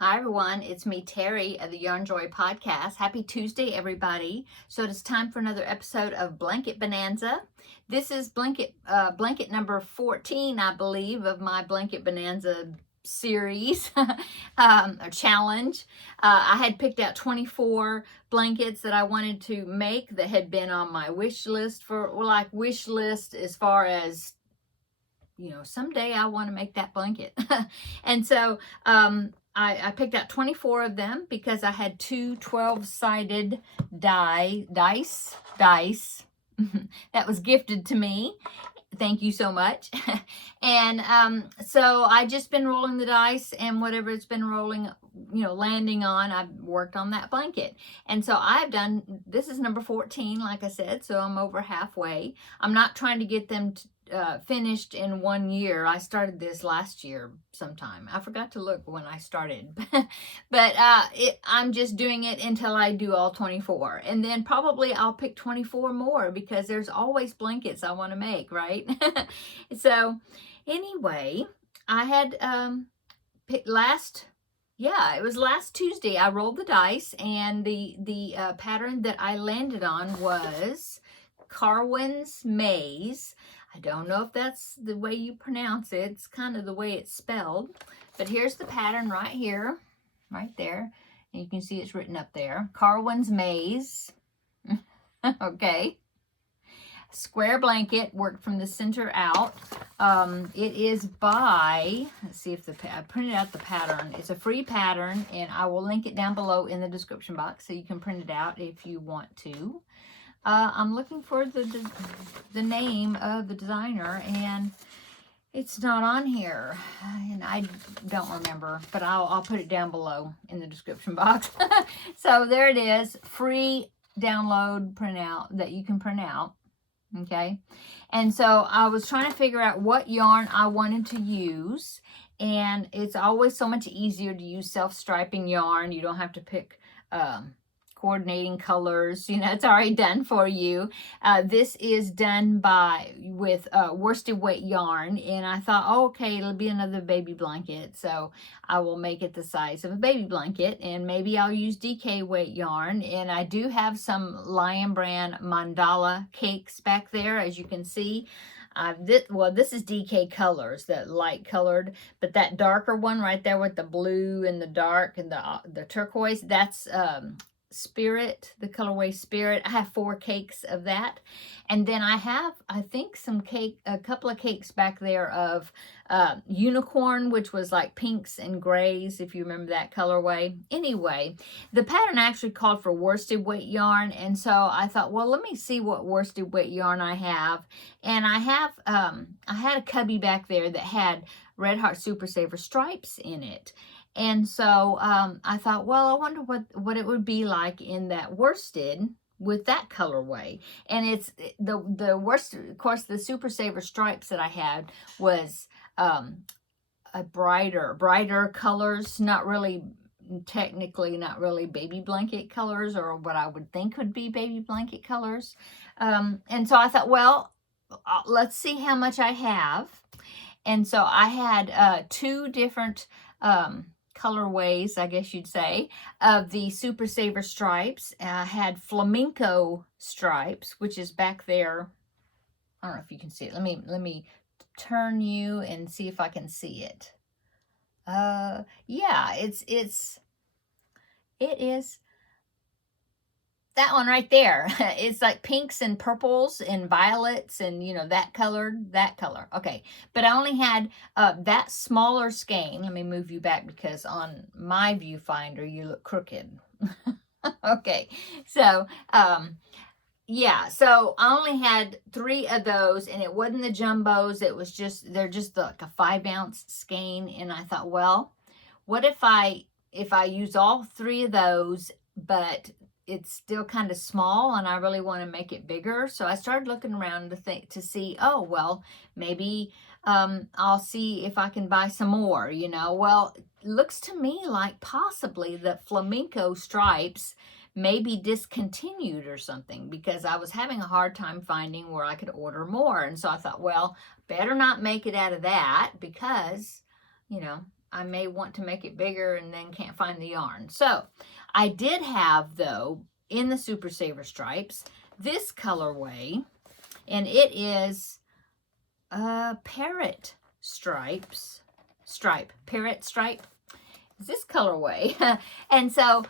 Hi everyone, it's me Terry of the Yarn Joy podcast. Happy Tuesday everybody. So it is time for another episode of Blanket Bonanza. This is blanket number 14, I believe, of my Blanket Bonanza series or challenge. I had picked out 24 blankets that I wanted to make that had been on my wish list wish list as far as someday I want to make that blanket. And so I picked out 24 of them because I had two 12-sided dice that was gifted to me. Thank you so much. And so I just been rolling the dice, and whatever it's been rolling, landing on, I've worked on that blanket. And so this is number 14, like I said, so I'm over halfway. I'm not trying to get them finished in 1 year. I started this last year sometime. I forgot to look when I started, but I'm just doing it until I do all 24, and then probably I'll pick 24 more because there's always blankets I want to make, right? So anyway, I had picked it was last Tuesday. I rolled the dice, and the pattern that I landed on was Carwyn's Maze. I don't know if that's the way you pronounce it. It's kind of the way it's spelled. But here's the pattern right here, right there. And you can see it's written up there. Carwyn's Maze. Okay. Square blanket, worked from the center out. It is by, let's see if I printed out the pattern. It's a free pattern, and I will link it down below in the description box so you can print it out if you want to. I'm looking for the name of the designer, and it's not on here, and I don't remember, but I'll put it down below in the description box. So there it is, free download printout that you can print out. Okay, and so I was trying to figure out what yarn I wanted to use, and it's always so much easier to use self-striping yarn. You don't have to pick coordinating colors, it's already done for you. This is done with worsted weight yarn, and I thought, okay, it'll be another baby blanket, so I will make it the size of a baby blanket, and maybe I'll use DK weight yarn. And I do have some Lion Brand mandala cakes back there, as you can see. This is DK colors, that light colored, but that darker one right there with the blue and the dark and the turquoise, that's Spirit, the colorway Spirit. I have 4 cakes of that, and then I have, I think, a couple of cakes back there of unicorn, which was like pinks and grays, if you remember that colorway. Anyway, the pattern actually called for worsted weight yarn, and so I thought, well, let me see what worsted weight yarn I have. And I had a cubby back there that had Red Heart Super Saver stripes in it. And so I thought, well, I wonder what it would be like in that worsted with that colorway. And it's the worsted, of course, the Super Saver stripes that I had was a brighter colors, technically not really baby blanket colors, or what I would think would be baby blanket colors. And so I thought, well, let's see how much I have. And so I had 2 different colorways, I guess you'd say, of the Super Saver stripes. I had flamenco stripes, which is back there. I don't know if you can see it. Let me turn you and see if I can see it. Yeah, it is that one right there. It's like pinks and purples and violets and, that color. Okay. But I only had that smaller skein. Let me move you back because on my viewfinder, you look crooked. Okay. So, yeah. So I only had 3 of those, and it wasn't the jumbos. They're just like a 5-ounce skein. And I thought, well, what if I use all 3 of those, but it's still kind of small and I really want to make it bigger? So I started looking around to see, oh, well, maybe I'll see if I can buy some more, Well, it looks to me like possibly the flamenco stripes may be discontinued or something, because I was having a hard time finding where I could order more. And so I thought, well, better not make it out of that, because, I may want to make it bigger and then can't find the yarn. So I did have, though, in the Super Saver Stripes, this colorway, and it is parrot stripe, parrot stripe. Is this colorway? And so,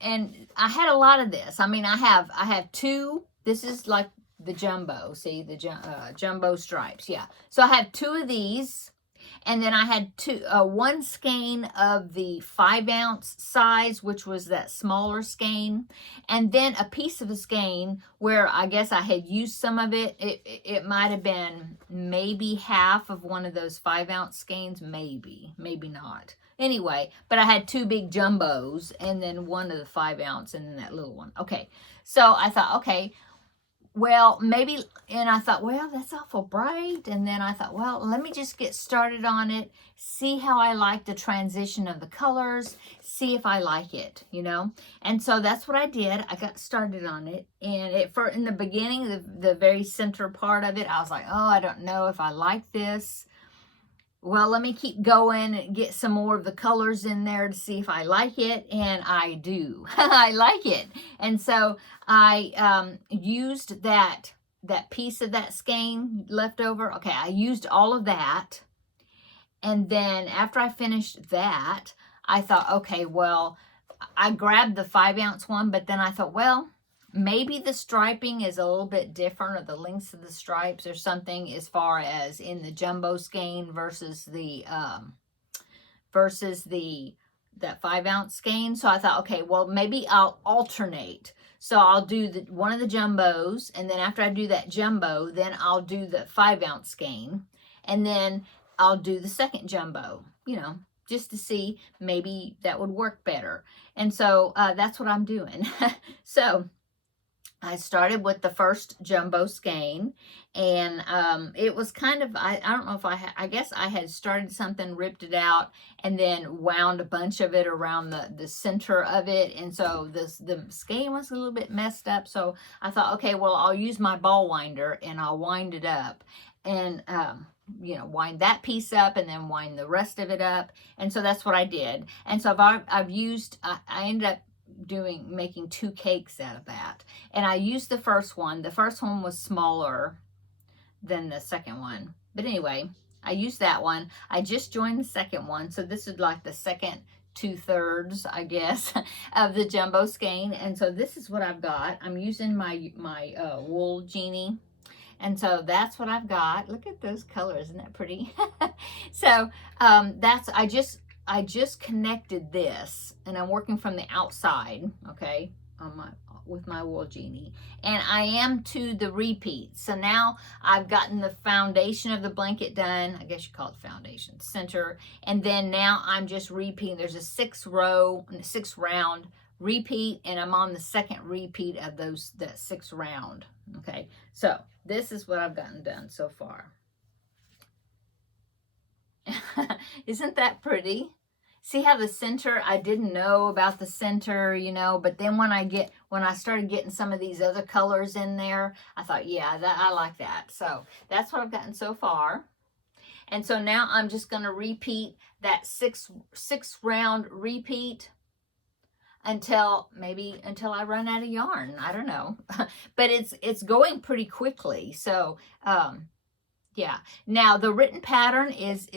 and I had a lot of this. I mean, I have two. This is like the jumbo. See the jumbo stripes. Yeah. So I have two of these. And then I had one skein of the 5-ounce size, which was that smaller skein. And then a piece of a skein where I guess I had used some of it. It might have been maybe half of one of those 5-ounce skeins. Maybe not. Anyway, but I had two big jumbos and then one of the 5-ounce and then that little one. Okay, so I thought, okay, well, maybe, and I thought, well, that's awful bright. And then I thought, well, let me just get started on it, see how I like the transition of the colors, see if I like it, you know. And so that's what I did. I got started on it. And in the beginning, the very center part of it, I was like, oh, I don't know if I like this. Well, let me keep going and get some more of the colors in there to see if I like it. And I do. I like it. And so I used that piece of that skein left over. Okay, I used all of that. And then after I finished that, I thought, okay, well, I grabbed the 5-ounce one, but then I thought, well, maybe the striping is a little bit different, or the lengths of the stripes or something, as far as in the jumbo skein versus that 5-ounce skein. So I thought, okay, well, maybe I'll alternate. So I'll do one of the jumbos, and then after I do that jumbo, then I'll do the 5-ounce skein, and then I'll do the second jumbo, you know, just to see maybe that would work better. And so that's what I'm doing. So I started with the first jumbo skein, and it was kind of, I don't know if I guess I had started something, ripped it out, and then wound a bunch of it around the center of it. And so the skein was a little bit messed up. So I thought, okay, well, I'll use my ball winder and I'll wind it up and, you know, wind that piece up and then wind the rest of it up. And so that's what I did. And so I've used, I ended up making 2 cakes out of that. And I used the first one. The first one was smaller than the second one. But anyway, I used that one. I just joined the second one. So this is like the second 2/3, I guess, of the jumbo skein. And so this is what I've got. I'm using my wool genie. And so that's what I've got. Look at those colors. Isn't that pretty? So I just connected this, and I'm working from the outside, okay, with my wool genie, and I am to the repeat. So now I've gotten the foundation of the blanket done. I guess you call it foundation, center, and then now I'm just repeating. There's a 6 round repeat, and I'm on the second repeat of that 6 round. Okay, so this is what I've gotten done so far. Isn't that pretty? See how the center, I didn't know about the center, you know, but then when I started getting some of these other colors in there, I thought, yeah, I like that. So that's what I've gotten so far. And so now I'm just going to repeat that six round repeat until I run out of yarn. I don't know, but it's going pretty quickly. So, yeah. Now the written pattern is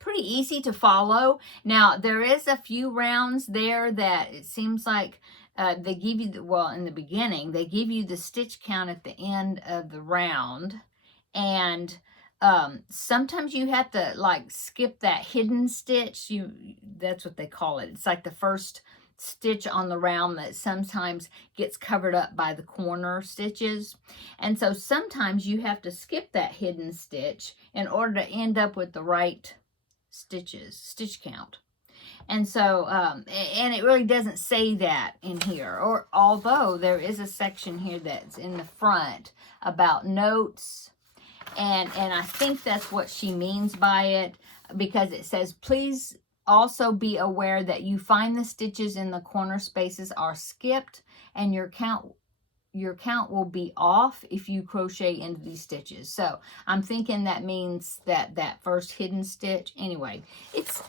pretty easy to follow. Now there is a few rounds there that it seems like they give you in the beginning they give you the stitch count at the end of the round, and sometimes you have to like skip that hidden stitch. That's what they call it. It's like the first stitch on the round that sometimes gets covered up by the corner stitches. And so sometimes you have to skip that hidden stitch in order to end up with the right stitch count. And so, and it really doesn't say that in here, or although there is a section here that's in the front about notes. And I think that's what she means by it, because it says, please also be aware that you find the stitches in the corner spaces are skipped and your count your count will be off if you crochet into these stitches. So I'm thinking that means that that first hidden stitch, anyway, it's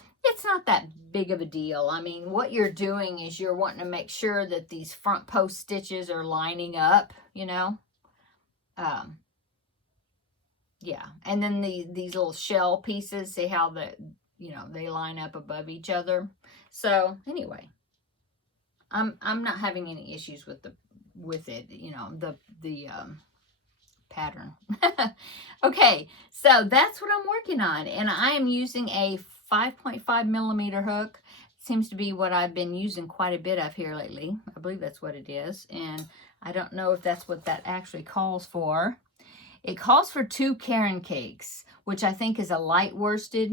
not that big of a deal. I mean, what you're doing is you're wanting to make sure that these front post stitches are lining up, you know. Yeah, and then these little shell pieces, see how they line up above each other. So anyway, I'm not having any issues with it, the pattern. Okay, so that's what I'm working on, and I am using a 5.5 millimeter hook. Seems to be what I've been using quite a bit of here lately. I believe that's what it is, and I don't know if that's what that actually calls for. It calls for 2 Caron cakes, which I think is a light worsted,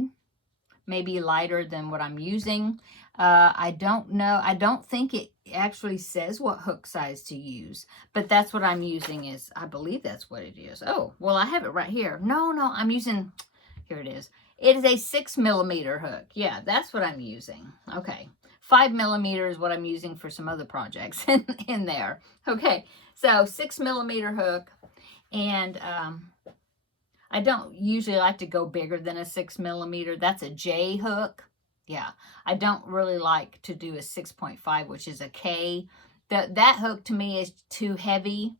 maybe lighter than what I'm using. I don't know. I don't think it actually says what hook size to use, but that's what I'm using I believe that's what it is. Oh, well, I have it right here. No, I'm using, here it is. It is a 6 millimeter hook. Yeah, that's what I'm using. Okay. 5 millimeter is what I'm using for some other projects in there. Okay, so 6 millimeter hook. And I don't usually like to go bigger than a 6 millimeter. That's a J hook. Yeah, I don't really like to do a 6.5, which is a K. That hook to me is too heavy,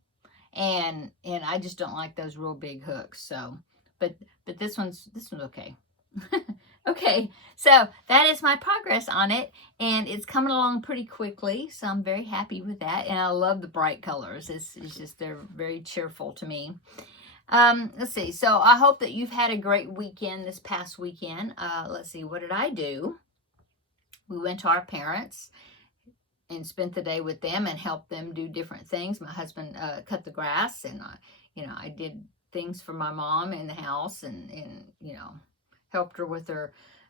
and I just don't like those real big hooks. So, but this one's okay. Okay, so that is my progress on it, and it's coming along pretty quickly, so I'm very happy with that, and I love the bright colors. It's just, they're very cheerful to me. Let's see, so I hope that you've had a great weekend this past weekend. Let's see, what did I do? We went to our parents and spent the day with them and helped them do different things. My husband cut the grass, and I did things for my mom in the house, and helped her with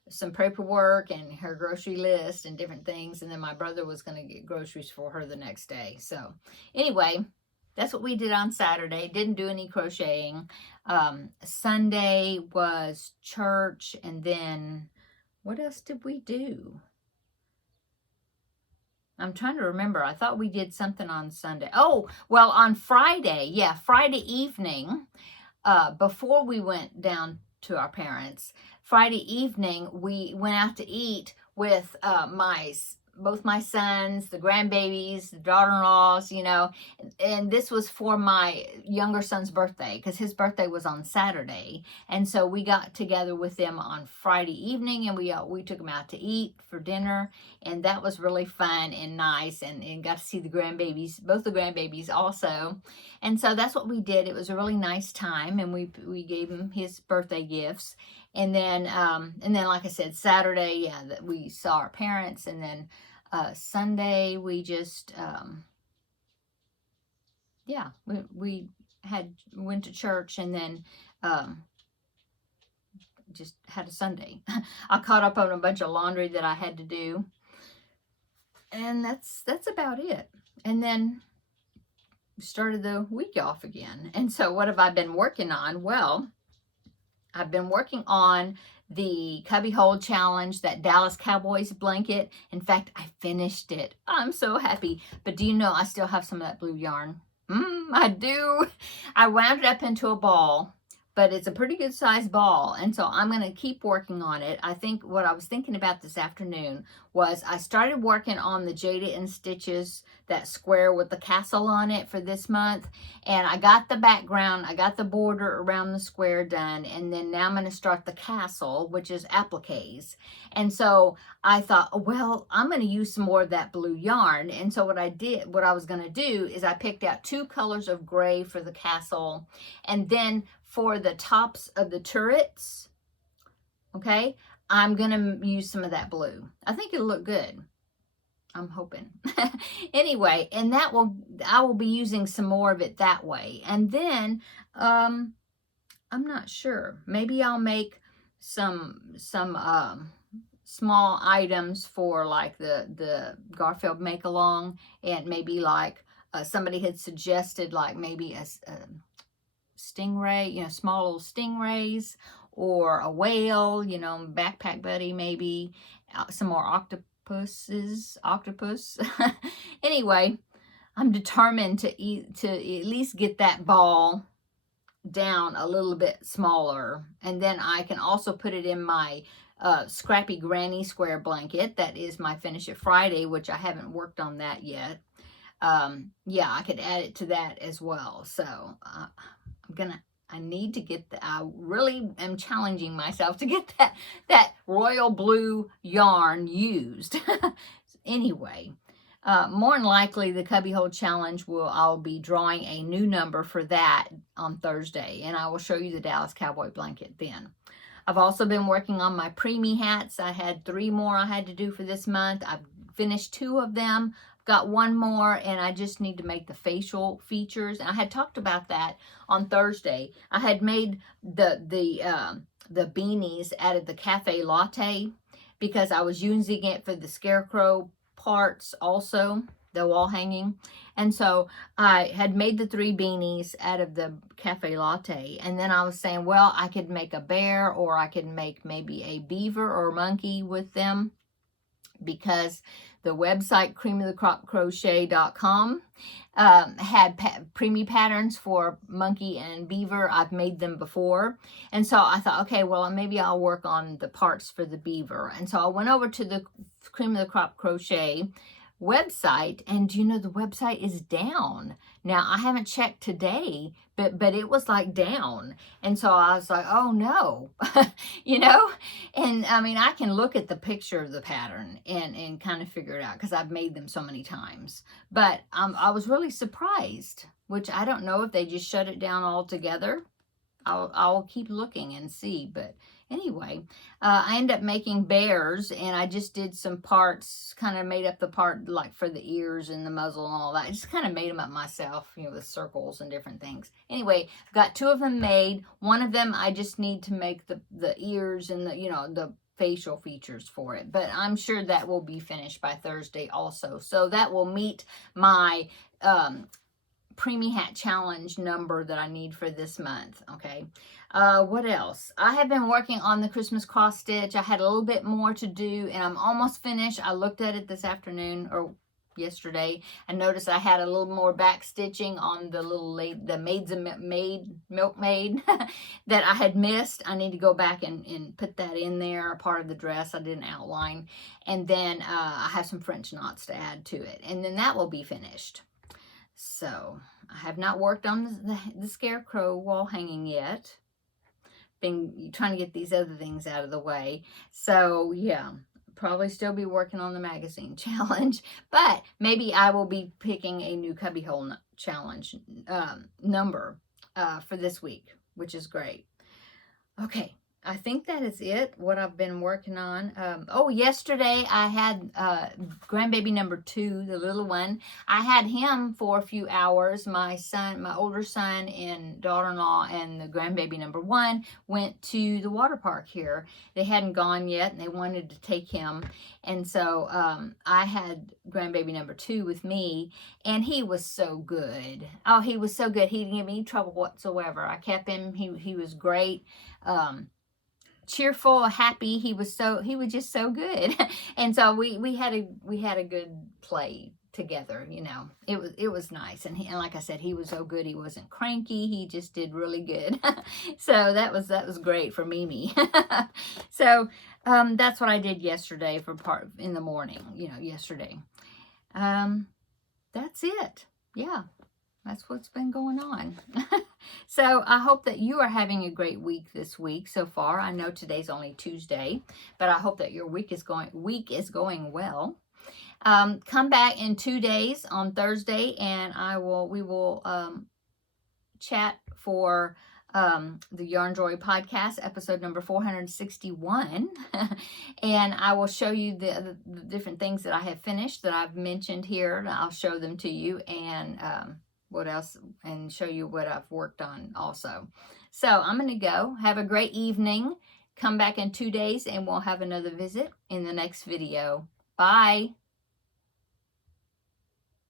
some paperwork and her grocery list and different things. And then my brother was going to get groceries for her the next day. So anyway, that's what we did on Saturday. Didn't do any crocheting. Sunday was church. And then what else did we do? I'm trying to remember. I thought we did something on Sunday. Oh, well, on Friday. Yeah, Friday evening, before we went down to our parents, Friday evening we went out to eat with both my sons, the grandbabies, the daughter-in-laws, and this was for my younger son's birthday, because his birthday was on Saturday. And so we got together with them on Friday evening, and we took them out to eat for dinner, and that was really fun and nice, and got to see the grandbabies, both the grandbabies also. And so that's what we did. It was a really nice time, and we gave him his birthday gifts. And then like I said, Saturday, yeah, that we saw our parents, and then Sunday we just we went to church, and then just had a Sunday. I caught up on a bunch of laundry that I had to do, and that's about it. And then started the week off again. And so what have I been working on? Well, I've been working on the Cubbyhole Challenge, that Dallas Cowboys blanket. In fact, I finished it. I'm so happy. But do you know I still have some of that blue yarn? I do. I wound it up into a ball, but it's a pretty good sized ball. And so I'm going to keep working on it. I think what I was thinking about this afternoon was I started working on the Jada and Stitches, that square with the castle on it, for this month. And I got the background, I got the border around the square done. And then now I'm going to start the castle, which is appliques. And so I thought, well, I'm going to use some more of that blue yarn. And so what I was going to do is I picked out 2 colors of gray for the castle. And then for the tops of the turrets, okay, I'm going to use some of that blue. I think it'll look good. I'm hoping. Anyway, and I will be using some more of it that way. And then, I'm not sure. Maybe I'll make some small items for like the Garfield make-along, and maybe like somebody had suggested like maybe a stingray, small little stingrays, or a whale, backpack buddy, maybe some more octopus. Anyway, I'm determined to at least get that ball down a little bit smaller, and then I can also put it in my Scrappy Granny Square blanket. That is my Finish It Friday, which I haven't worked on that yet. Yeah, I could add it to that as well. So I need to get I really am challenging myself to get that royal blue yarn used. Anyway, more than likely the Cubbyhole Challenge I'll be drawing a new number for that on Thursday, and I will show you the Dallas Cowboy blanket then. I've also been working on my preemie hats. I had 3 more I had to do for this month. I've finished 2 of them. Got 1 more, and I just need to make the facial features. And I had talked about that on Thursday. I had made the beanies out of the cafe latte because I was using it for the scarecrow parts also, the wall hanging. And so I had made the 3 beanies out of the cafe latte, and then I was saying, well, I could make a bear, or I could make maybe a beaver or monkey with them, because the website creamofthecropcrochet.com had preemie patterns for monkey and beaver. I've made them before, and so I thought, okay, well, maybe I'll work on the parts for the beaver. And so I went over to the Cream of the Crop Crochet website, and you know, the website is down now. I haven't checked today, but it was like down, and so I was like, oh no. You know, and I mean, I can look at the picture of the pattern and kind of figure it out because I've made them so many times. But I was really surprised, which I don't know if they just shut it down altogether. I'll keep looking and see. But anyway, I ended up making bears, and I just did some parts, kind of made up the part like for the ears and the muzzle and all that. I just kind of made them up myself, you know, with circles and different things. Anyway, got 2 of them made. One of them I just need to make the ears and the, you know, the facial features for it. But I'm sure that will be finished by Thursday also. So that will meet my preemie hat challenge number that I need for this month. Okay, what else? I have been working on the Christmas cross stitch. I had a little bit more to do, and I'm almost finished. I looked at it this afternoon or yesterday and noticed I had a little more back stitching on the little milkmaid that I had missed. I need to go back and put that in there, a part of the dress I didn't outline, and then I have some French knots to add to it, and then that will be finished. So I have not worked on the scarecrow wall hanging yet. Been trying to get these other things out of the way. So yeah, probably still be working on the magazine challenge, but maybe I will be picking a new cubbyhole challenge number for this week, which is great. Okay, I think that is it, what I've been working on. Oh, yesterday I had grandbaby number 2, the little one. I had him for a few hours. My son, my older son and daughter-in-law, and the grandbaby number 1 went to the water park here. They hadn't gone yet, and they wanted to take him. And so I had grandbaby number 2 with me, and he was so good. Oh, he was so good. He didn't give me any trouble whatsoever. I kept him. He was great. Cheerful, happy. He was just so good. And so we had a good play together, you know. It was nice, and like I said, he was so good. He wasn't cranky. He just did really good. So that was great for Mimi. So that's what I did yesterday for part in the morning, you know, yesterday. That's it. Yeah. That's what's been going on. So I hope that you are having a great week this week so far. I know today's only Tuesday, but I hope that your week is going well. Come back in 2 days on Thursday, and we will chat for the Yarn Joy podcast, episode number 461. And I will show you the different things that I have finished that I've mentioned here. I'll show them to you, and what else, and show you what I've worked on also. So I'm going to go. Have a great evening. Come back in 2 days, and we'll have another visit in the next video. Bye.